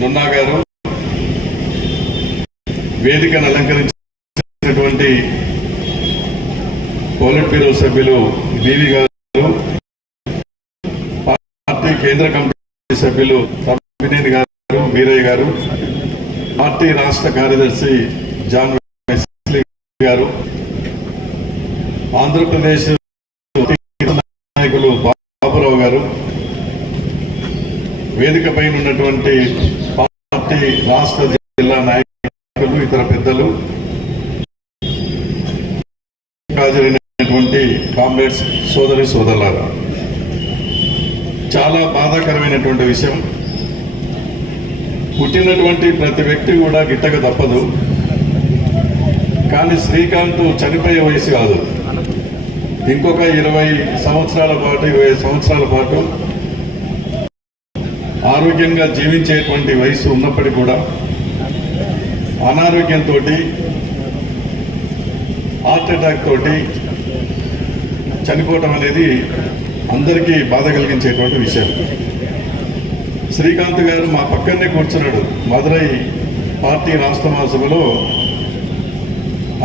నున్నా గారు, వేదికను అలంకరించినటువంటి polit bureau సభ్యులు బీవీ గారు, పార్టీ కేంద్ర కమిటీ సభ్యులు తమ్మినేని గారు, వీరయ్య గారు, పార్టీ రాష్ట్ర కార్యదర్శి జాన్ గారు, ఆంధ్రప్రదేశ్ నాయకులు బాబురావు గారు, వేదిక పైన ఉన్నటువంటి పార్టీ రాష్ట్ర జిల్లా నాయకులు, ఇతర పెద్దలు, హాజరైనటువంటి కామ్రేడ్స్, సోదరి సోదరులారా, చాలా బాధాకరమైనటువంటి విషయం. పుట్టినటువంటి ప్రతి వ్యక్తి కూడా గిట్టక తప్పదు. కానీ శ్రీకాంత్ చనిపోయే వయసు కాదు, ఇంకొక 20 సంవత్సరాల పాటు 25 సంవత్సరాల పాటు ఆరోగ్యంగా జీవించేటువంటి వయసు ఉన్నప్పటికీ కూడా అనారోగ్యంతో, హార్ట్ అటాక్ తోటి చనిపోవటం అనేది అందరికీ బాధ కలిగించేటువంటి విషయం. శ్రీకాంత్ గారు మా పక్కనే కూర్చున్నాడు. మదురై పార్టీ రాష్ట్ర మహాసభలో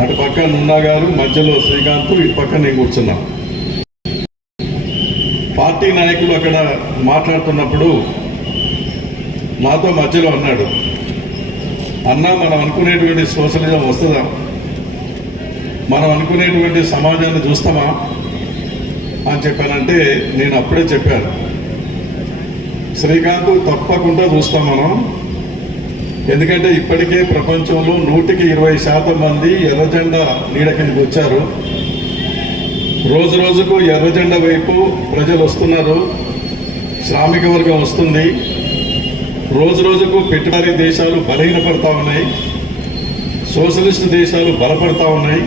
అటు పక్క నున్నా గారు, మధ్యలో శ్రీకాంత్, ఇటు పక్క నేను కూర్చున్నా. పార్టీ నాయకులు అక్కడ మాట్లాడుతున్నప్పుడు నాతో మధ్యలో అన్నాడు, అన్నా మనం అనుకునేటువంటి సోషలిజం వస్తుందా, మనం అనుకునేటువంటి సమాజాన్ని చూస్తామా అని చెప్పానంటే నేను అప్పుడే చెప్పాను, శ్రీకాంత్ తప్పకుండా చూస్తాం మనం. ఎందుకంటే ఇప్పటికే ప్రపంచంలో 120% మంది ఎర్రజెండా నీడ కిందకి వచ్చారు. రోజు రోజుకు ఎర్రజెండా వైపు ప్రజలు వస్తున్నారు, శ్రామిక వర్గం వస్తుంది. రోజు రోజుకు పెట్టుబడి దేశాలు బలహీనపడతా ఉన్నాయి, సోషలిస్ట్ దేశాలు బలపడతా ఉన్నాయి.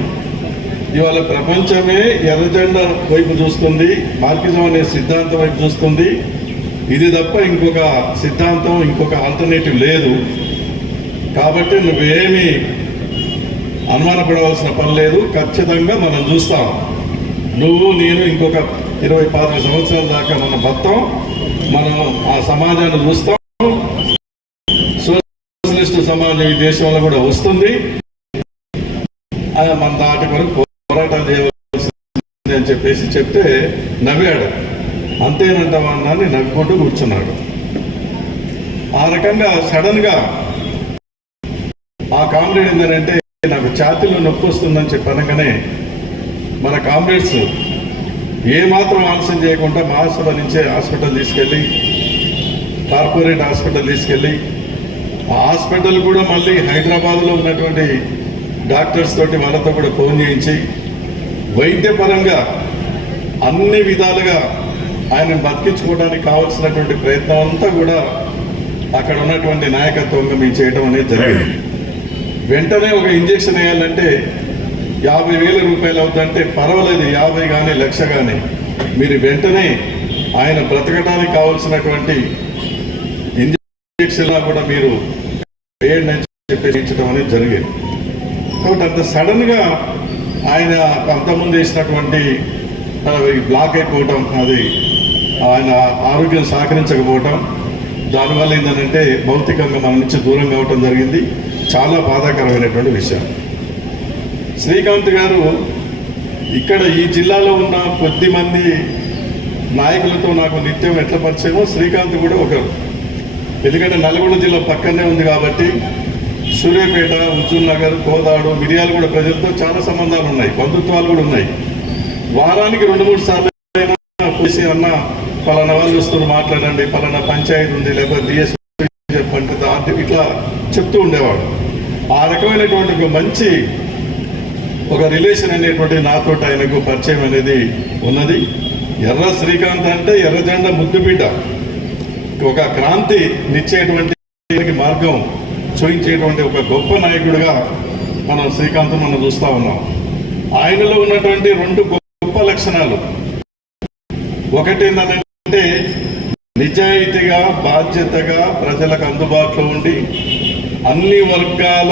ఇవాళ ప్రపంచమే ఎర్రజెండా వైపు చూస్తుంది, మార్క్సిజం అనే సిద్ధాంతం వైపు చూస్తుంది. ఇది తప్ప ఇంకొక సిద్ధాంతం, ఇంకొక ఆల్టర్నేటివ్ లేదు. కాబట్టి నువ్వేమీ అనుమానపడవలసిన పని లేదు, ఖచ్చితంగా మనం చూస్తాం. నువ్వు నేను ఇంకొక 20-25 సంవత్సరాల దాకా మన బతాం, మనం ఆ సమాజాన్ని చూస్తాం. సోషలిస్ట్ సమాజం ఈ దేశంలో కూడా వస్తుంది. మన దాటి వరకు పోరాటాలు చేయవలసింది అని చెప్పేసి చెప్తే నవ్వాడు. అంతేనంటావా అన్నాన్ని నవ్వుకుంటూ కూర్చున్నాడు. ఆ రకంగా సడన్గా ఆ కామ్రేడ్ ఏంటంటే నాకు ఛాతీలో నొప్పి వస్తుందని చెప్పనగానే మన కామ్రేడ్స్ ఏమాత్రం ఆలస్యం చేయకుండా మహాసభ నుంచే హాస్పిటల్ తీసుకెళ్ళి, కార్పొరేట్ హాస్పిటల్ తీసుకెళ్ళి, ఆ హాస్పిటల్ కూడా మళ్ళీ హైదరాబాద్లో ఉన్నటువంటి డాక్టర్స్ తోటి వాళ్ళతో కూడా ఫోన్ చేయించి వైద్యపరంగా అన్ని విధాలుగా ఆయన బతికించుకోవడానికి కావాల్సినటువంటి ప్రయత్నం అంతా కూడా అక్కడ ఉన్నటువంటి నాయకత్వంగా మేము చేయడం అనేది జరిగింది. వెంటనే ఒక ఇంజక్షన్ వేయాలంటే 50,000 రూపాయలు అవుతుందంటే పర్వాలేదు, 50 కానీ 1,00,000 కానీ మీరు వెంటనే ఆయన బ్రతకడానికి కావాల్సినటువంటి ఇంజక్షన్లా కూడా మీరు వేయండి అని చెప్పేయించడం అనేది జరిగింది. కాబట్టి అంత సడన్గా ఆయన అంతకుముందు వేసినటువంటి బ్లాక్ అయిపోవటం, అది ఆయన ఆరోగ్యం సహకరించకపోవటం, దానివల్ల ఏంటంటే భౌతికంగా మన నుంచి దూరం కావటం జరిగింది. చాలా బాధాకరమైనటువంటి విషయం. శ్రీకాంత్ గారు ఇక్కడ ఈ జిల్లాలో ఉన్న కొద్దిమంది నాయకులతో నాకు నిత్యం ఎట్లా పరిచయమో శ్రీకాంత్ కూడా ఒకరు. ఎందుకంటే నల్గొండ జిల్లా పక్కనే ఉంది కాబట్టి సూర్యాపేట, హుజూర్ నగర్, కోదాడు, మిర్యాలగూడ ప్రజలతో చాలా సంబంధాలు ఉన్నాయి, బంధుత్వాలు కూడా ఉన్నాయి. వారానికి 2-3 సార్లు పోసి అన్న పలానా వాళ్ళు వస్తున్నారు మాట్లాడండి, పలానా పంచాయతీ ఉంది, లేకపోతే డిఎస్పీ చెప్పండి, ఇట్లా చెప్తూ ఉండేవాడు. ఆ రకమైనటువంటి ఒక మంచి ఒక రిలేషన్ అనేటువంటి నాతో ఆయనకు పరిచయం అనేది ఉన్నది. ఎర్ర శ్రీకాంత్ అంటే ఎర్రజెండా ముద్దు బిడ్డ, ఒక క్రాంతి నిచ్చేటువంటి మార్గం చూపించేటువంటి ఒక గొప్ప నాయకుడిగా మనం శ్రీకాంత్ మనం చూస్తూ ఉన్నాం. ఆయనలో ఉన్నటువంటి 2 గొప్ప లక్షణాలు, ఒకటి ఏంటంటే నిజాయితీగా, బాధ్యతగా ప్రజలకు అందుబాటులో ఉండి అన్ని వర్గాల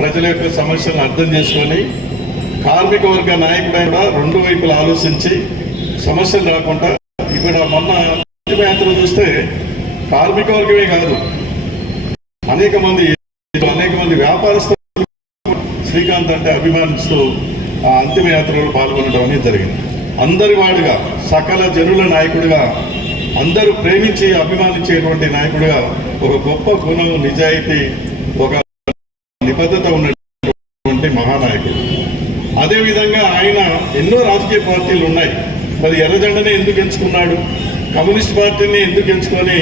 ప్రజల యొక్క సమస్యలను అర్థం చేసుకొని కార్మిక వర్గ నాయకుడైన 2 వైపులు ఆలోచించి సమస్యలు రాకుండా, ఇక్కడ మొన్న యాత్ర చూస్తే కార్మిక వర్గమే కాదు, అనేక మంది వ్యాపారస్తులు శ్రీకాంత్ అంటే అభిమానిస్తూ ఆ అంతిమ యాత్రలో పాల్గొనడం అనేది జరిగింది. అందరి వాడుగా, సకల జనుల నాయకుడిగా, అందరూ ప్రేమించి అభిమానించేటువంటి నాయకుడిగా, ఒక గొప్ప గుణం, నిజాయితీ, ఒక నిబద్ధత ఉన్నటువంటి మహానాయకుడు. అదేవిధంగా ఆయన ఎన్నో రాజకీయ పార్టీలు ఉన్నాయి. మరి ఎర్రజెండనే ఎందుకు ఎంచుకున్నాడు? కమ్యూనిస్ట్ పార్టీని ఎందుకు ఎంచుకొని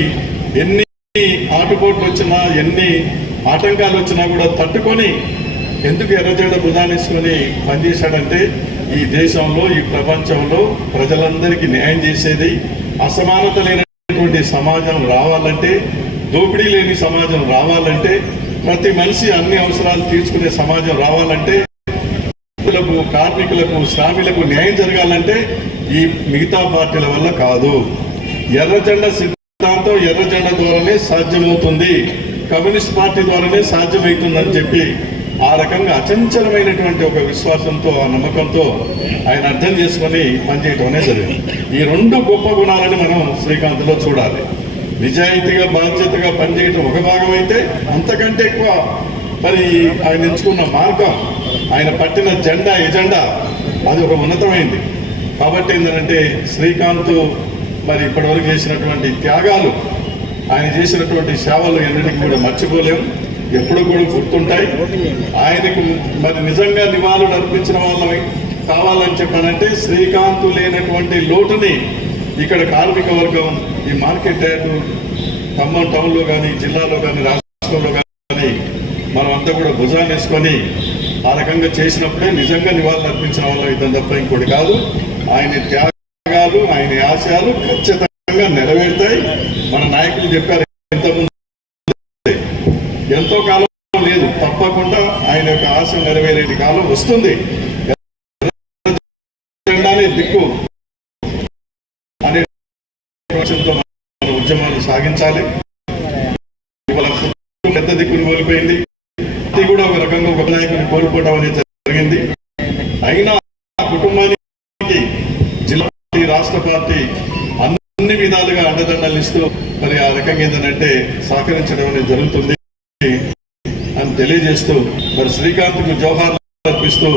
ఎన్ని ఆటుపోట్లు వచ్చినా, ఎన్ని ఆటంకాలు వచ్చినా కూడా తట్టుకొని ఎందుకు ఎర్రజెండ భుజానేసుకొని పనిచేశాడంటే, ఈ దేశంలో, ఈ ప్రపంచంలో ప్రజలందరికీ న్యాయం చేసేది, అసమానత లేనటువంటి సమాజం రావాలంటే, దోపిడీ లేని సమాజం రావాలంటే, ప్రతి మనిషి అన్ని అవసరాలు తీర్చుకునే సమాజం రావాలంటే, కార్మికులకు, శ్రామికులకు న్యాయం జరగాలంటే ఈ మిగతా పార్టీల వల్ల కాదు. ఎర్రజెండ సిద్ధాంతం ఎర్రజెండ ద్వారానే సాధ్యమవుతుంది, కమ్యూనిస్ట్ పార్టీ ద్వారానే సాధ్యమవుతుందని చెప్పి ఆ రకంగా అచంచలమైనటువంటి ఒక విశ్వాసంతో, ఆ నమ్మకంతో ఆయన అర్థం చేసుకొని పనిచేయటం అనేది జరిగింది. ఈ రెండు గొప్ప గుణాలని మనం శ్రీకాంత్లో చూడాలి. నిజాయితీగా, బాధ్యతగా పనిచేయటం ఒక భాగం అయితే, అంతకంటే ఎక్కువ మరి ఆయన ఎంచుకున్న మార్గం, ఆయన పట్టిన ఎజెండా అది ఒక ఉన్నతమైంది. కాబట్టి ఏంటంటే శ్రీకాంత్ మరి ఇప్పటివరకు చేసినటువంటి త్యాగాలు, ఆయన చేసినటువంటి సేవలు ఎన్నిటికీ కూడా మర్చిపోలేము, ఎప్పుడు కూడా గుర్తుంటాయి. ఆయనకు మరి నిజంగా నివాళులు అర్పించిన వాళ్ళని కావాలని చెప్పానంటే, శ్రీకాంత్ లేనటువంటి లోటుని ఇక్కడ కార్మిక వర్గం, ఈ మార్కెట్ యార్డ్ ఖమ్మం టౌన్లో కానీ, జిల్లాలో కానీ, రాష్ట్రంలో కానీ మనం అంతా కూడా భుజాన్ని వేసుకొని ఆ రకంగా చేసినప్పుడే నిజంగా నివాళులు అర్పించిన వాళ్ళు అయితే తప్ప ఇంకోటి కాదు. ఆయన త్యాగాలు, ఆయన ఆశయాలు ఖచ్చితంగా నెరవేరుతాయి. మన నాయకులు చెప్పారు ఇంతకుముందు, ఎంతో కాలం లేదు, తప్పకుండా ఆయన యొక్క ఆశ నెరవేరే కాలం వస్తుంది. దిక్కు అనే మన ఉద్యమాలు సాగించాలి. ఇవాళ పెద్ద దిక్కుని కోల్పోయింది, అది కూడా ఒక రకంగా ఒక నాయకుని కోల్పోవడం అనేది జరిగింది. అయినా కుటుంబానికి జిల్లా పార్టీ, రాష్ట్ర పార్టీ అన్ని విధాలుగా అండదండలు ఇస్తూ మరి ఆ రకంగా ఏంటంటే సహకరించడం అనేది జరుగుతుంది అని తెలియజేస్తూ మరి శ్రీకాంత్కు జోహార్లు అర్పిస్తూ